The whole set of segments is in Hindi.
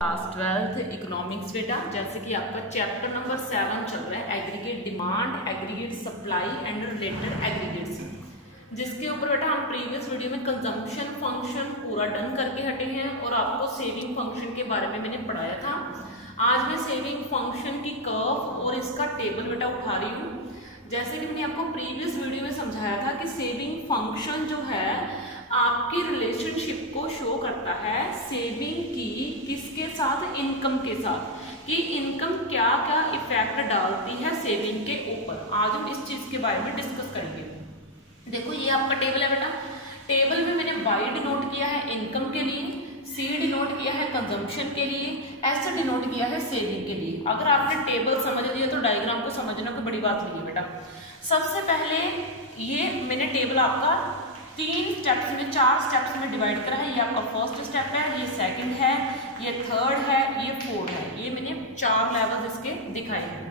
क्लास 12th इकोनॉमिक्स बेटा, जैसे कि आपका चैप्टर नंबर 7 चल रहा है aggregate demand, aggregate supply and related aggregates, जिसके ऊपर बेटा हम प्रीवियस वीडियो में कंजम्पशन फंक्शन पूरा डन करके हटे हैं और आपको सेविंग फंक्शन के बारे में मैंने पढ़ाया था। आज मैं सेविंग फंक्शन की कर्व और इसका टेबल बेटा उठा रही हूँ। जैसे कि मैंने आपको प्रीवियस वीडियो में समझाया था कि सेविंग फंक्शन जो है आपकी रिलेशनशिप को शो करता है सेविंग की किसके साथ, इनकम के साथ, कि इनकम क्या क्या इफेक्ट डालती है सेविंग के ऊपर। आज हम इस चीज के बारे में डिस्कस करेंगे। देखो ये आपका टेबल है बेटा। टेबल में मैंने Y डिनोट किया है इनकम के लिए, C डिनोट किया है कंजम्पशन के लिए, S डिनोट किया है सेविंग के लिए। अगर आपने टेबल समझ लिया तो डायग्राम को समझना कोई बड़ी बात नहीं है बेटा। सबसे पहले ये मैंने टेबल आपका 4 स्टेप्स में डिवाइड करा है। ये आपका फर्स्ट स्टेप है, ये सेकंड है, ये थर्ड है, ये फोर्थ है। ये मैंने 4 लेवल इसके दिखाए हैं।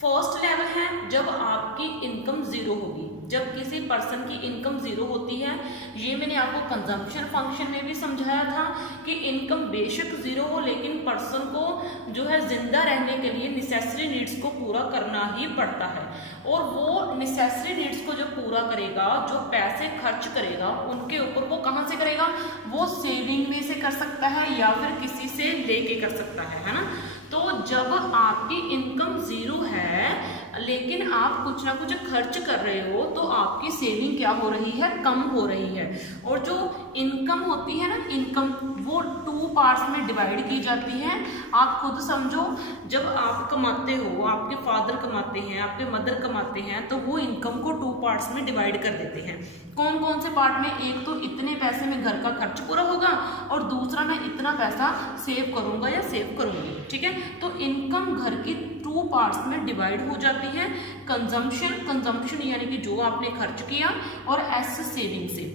फर्स्ट लेवल है जब आपकी इनकम जीरो होगी, जब किसी पर्सन की इनकम जीरो होती है। ये मैंने आपको कंजम्पशन फंक्शन में भी समझाया था कि इनकम बेशक जीरो हो लेकिन पर्सन को जो है जिंदा रहने के लिए नेसेसरी नीड्स को पूरा करना ही पड़ता है। और वो नेसेसरी नीड्स को जो पूरा करेगा, जो पैसे खर्च करेगा, उनके ऊपर वो कहाँ से करेगा, वो सेविंग में से कर सकता है या फिर किसी से लेके कर सकता है ना। तो जब आपकी इनकम जीरो है लेकिन आप कुछ ना कुछ खर्च कर रहे हो तो आपकी सेविंग क्या हो रही है, कम हो रही है। और जो इनकम होती है ना, इनकम वो 2 पार्ट्स में डिवाइड की जाती है। आप खुद समझो, जब आप कमाते हो, आपके फादर कमाते हैं, आपके मदर कमाते हैं, तो वो इनकम को 2 पार्ट्स में डिवाइड कर देते हैं। कौन कौन से पार्ट में? एक तो इतने पैसे में घर का खर्च पूरा होगा और दूसरा मैं इतना पैसा सेव करूंगा या सेव करूंगी। ठीक है, तो इनकम घर की 2 पार्ट्स में डिवाइड हो जाती है। कंजम्पशन यानी कि जो आपने खर्च किया, और एस सेविंग से।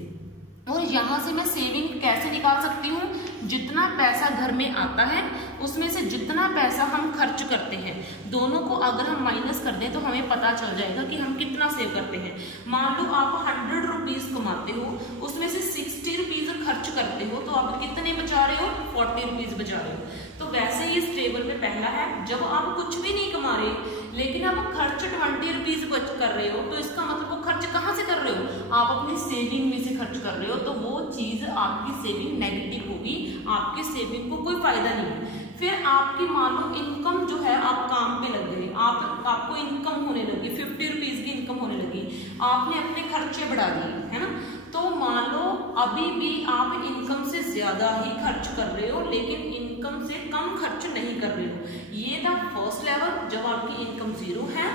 और यहाँ से मैं सेविंग कैसे निकाल सकती हूँ? जितना पैसा घर में आता है उसमें से जितना पैसा हम खर्च करते हैं, दोनों को अगर हम माइनस कर दें तो हमें पता चल जाएगा कि हम कितना सेव करते हैं। मान लो आप 100 रुपीज कमाते हो, उसमें से 60 रुपीज खर्च करते हो, तो आप कितने बचा रहे हो? 40 रुपीज बचा रहे हो। तो वैसे ही इस टेबल में पहला है, जब आप कुछ भी नहीं कमा रहे लेकिन आप खर्च 20 रुपीज कर रहे हो, तो इसका मतलब वो खर्च कहाँ से कर रहे हो? आप अपनी सेविंग में से खर्च कर रहे हो, तो वो चीज आपकी सेविंग नेगेटिव होगी, आपकी सेविंग को कोई फायदा नहीं है। फिर आपकी मान लो इनकम जो है, आप काम पे लग गए, आपको इनकम होने लगी, 50 रुपीज की इनकम होने लगी, आपने अपने खर्चे बढ़ा दिए, है ना। तो मान लो अभी भी आप इनकम से ज्यादा ही खर्च कर रहे हो लेकिन इनकम से कम खर्च नहीं कर रहे हो। ये था फर्स्ट लेवल, जब आपकी इनकम जीरो है।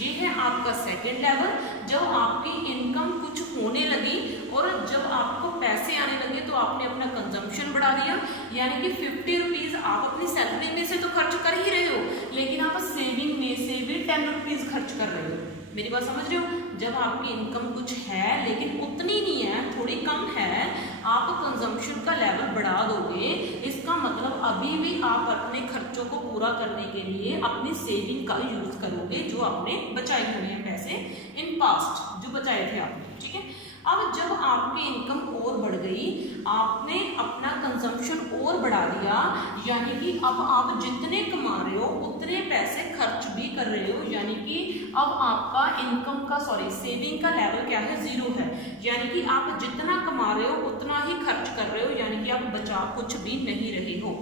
ये है आपका सेकेंड लेवल, जब आपकी इनकम कुछ होने लगी और जब आपको पैसे आने लगे तो आपने अपना कंजम्पशन बढ़ा दिया। यानी कि 50 रुपीज आप अपनी सैलरी में से तो खर्च कर ही रहे हो लेकिन आप सेविंग में से भी 10 रुपीज खर्च कर रहे हो। मेरी बात समझ रहे हो? जब आपकी इनकम कुछ है लेकिन उतनी नहीं है, थोड़ी कम है, आप कंजम्पशन का लेवल बढ़ा दोगे, इसका मतलब अभी भी आप अपने खर्चों को पूरा करने के लिए अपनी सेविंग का यूज करोगे, जो आपने बचाए हुए हैं पैसे इन पास्ट, जो बचाए थे आपने। ठीक है, अब जब आपकी इनकम और बढ़ गई, आपने अपना कंजम्पशन और बढ़ा दिया, यानी कि अब आप जितने कमा रहे हो उतने पैसे खर्च भी कर रहे हो। यानी कि अब आपका सेविंग का लेवल क्या है? जीरो है। यानी कि आप जितना कमा रहे हो उतना ही खर्च कर रहे हो, यानी कि आप बचा कुछ भी नहीं रहे हो।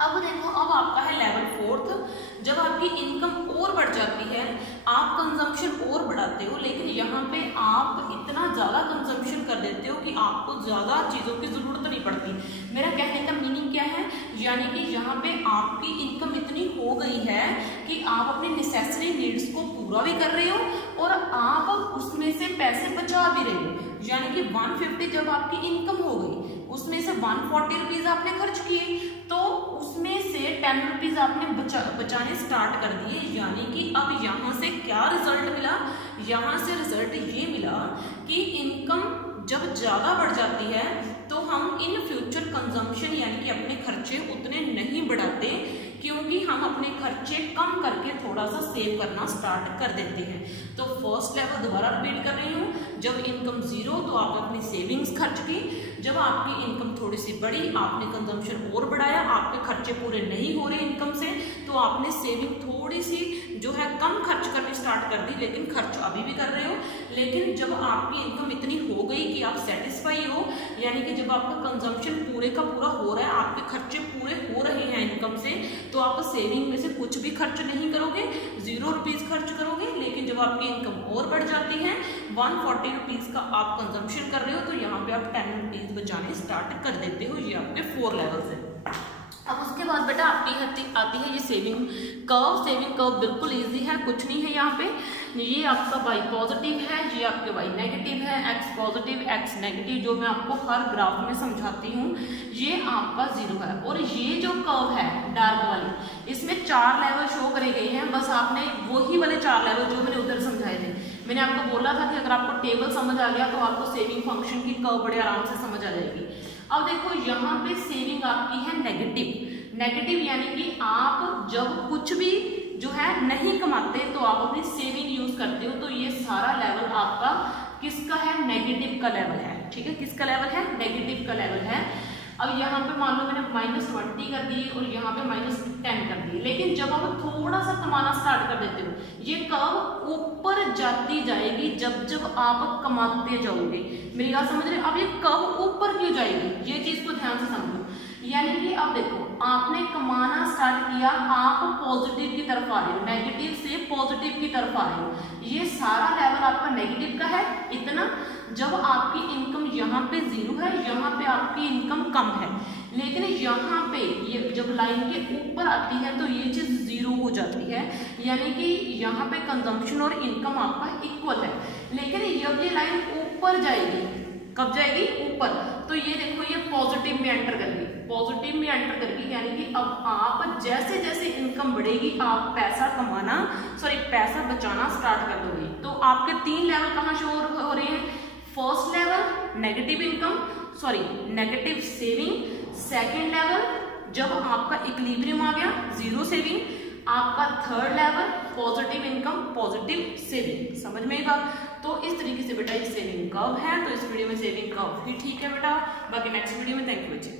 अब देखो, अब आपका है लेवल फोर्थ, जब आपकी इनकम और बढ़ जाती है, आप कंजम्पशन और बढ़ाते हो, लेकिन यहाँ पे आप इतना ज्यादा कंजम्पशन कर देते हो कि आपको ज्यादा चीजों की जरूरत नहीं पड़ती। मेरा कहने का मीनिंग क्या है? यानी कि यहाँ पे आपकी इनकम इतनी हो गई है कि आप अपनी नेसेसरी नीड्स को पूरा भी कर रहे हो और आप उसमें से पैसे बचा भी रहे हो। यानी कि 150 जब आपकी इनकम हो गई, उसमें से 140 रुपीज आपने खर्च किए, तो उसमें से 10 रुपीज आपने बचाने स्टार्ट कर दिए। यानी कि अब यहाँ से क्या रिजल्ट मिला? यहाँ से रिजल्ट ये मिला कि इनकम जब ज्यादा बढ़ जाती है तो हम इन फ्यूचर कंजम्पशन यानी कि अपने खर्चे उतने नहीं बढ़ाते, क्योंकि हम अपने खर्चे कम करके थोड़ा सा सेव करना स्टार्ट कर देते हैं। तो फर्स्ट लेवल दोबारा रिपीट कर रही हूँ, जब इनकम जीरो तो आपने अपनी सेविंग्स खर्च की, जब आपकी इनकम थोड़ी सी बढ़ी आपने कंजम्पशन और बढ़ाया, आपके खर्चे पूरे नहीं हो रहे इनकम से, तो आपने सेविंग थोड़ी सी जो है कम खर्च करनी स्टार्ट कर दी, लेकिन खर्च अभी भी कर रहे हो। लेकिन जब आपकी इनकम इतनी हो गई कि आप सेटिस्फाई हो, यानी कि जब आपका कंजम्पशन पूरे का पूरा हो रहा है, आपके खर्चे पूरे हो रहे हैं इनकम से, तो आप सेविंग में से कुछ भी खर्च नहीं करोगे, 0 रुपीज खर्च करोगे। लेकिन जब आपकी इनकम और बढ़ जाती है, 140 रुपीज का आप कंजम्पशन कर रहे हो, तो यहाँ पे आप 10 रुपीज बचाने स्टार्ट कर देते हो। ये आपके 4 लेवल्स है। अब उसके बाद बेटा आपकी आती है ये सेविंग कर्व। सेविंग कर्व बिल्कुल इजी है, कुछ नहीं है यहाँ पे। ये आपका y पॉजिटिव है, ये आपके y नेगेटिव है, x पॉजिटिव x नेगेटिव, जो मैं आपको हर ग्राफ में समझाती हूँ। ये आपका 0 है। और ये जो कर्व है डार्क वाली, इसमें 4 लेवल शो करे गए हैं। बस आपने वही वाले 4 लेवल जो मैंने उधर समझाए थे, मैंने आपको बोला था कि अगर आपको टेबल समझ आ गया तो आपको सेविंग फंक्शन की कर्व बड़े आराम से समझ आ जाएगी। अब देखो यहाँ पे सेविंग आपकी है नेगेटिव। नेगेटिव यानी कि आप जब कुछ भी जो है नहीं कमाते तो आप अपनी सेविंग यूज करते हो, तो ये सारा लेवल आपका किसका है? नेगेटिव का लेवल है। ठीक है, किसका लेवल है? नेगेटिव का लेवल है। अब यहाँ पे मान लो मैंने -20 कर दी और यहाँ पे -10 कर दी, लेकिन जब आप थोड़ा सा कमाना स्टार्ट कर देते हो, ये कर्व ऊपर जाती जाएगी जब जब आप कमाते जाओगे। मेरी बात समझ रहे? अब ये कर्व ऊपर क्यों जाएगी, ये चीज को ध्यान से समझो। यानी कि अब देखो, आपने कमाना स्टार्ट किया, आप पॉजिटिव की तरफ आ रहे हो, नेगेटिव से पॉजिटिव की तरफ आ रहे हो। ये सारा लेवल आपका नेगेटिव का है इतना। जब आपकी इनकम यहाँ पे 0 है, यहाँ पे आपकी इनकम कम है, लेकिन यहाँ पे ये जब लाइन के ऊपर आती है तो ये चीज 0 हो जाती है, यानी कि यहाँ पे कंजम्पशन और इनकम आपका इक्वल है। लेकिन जब ये लाइन ऊपर जाएगी, कब जाएगी? ऊपर, तो ये देखो ये पॉजिटिव में एंटर कर गई, पॉजिटिव में एंटर कर गई, यानी कि अब आप जैसे जैसे इनकम बढ़ेगी आप पैसा बचाना स्टार्ट कर दोगे। तो आपके 3 लेवल कहाँ शो हो रहे हैं? First level negative negative saving. Second level जब आपका इक्विलिब्रियम आ गया, 0 सेविंग। आपका third level positive income, positive saving. समझ में आई बात? तो इस तरीके से बेटा ये सेविंग कर्व है। तो इस वीडियो में सेविंग कर्व ही ठीक है बेटा, बाकी नेक्स्ट वीडियो में। थैंक यू बच्चे।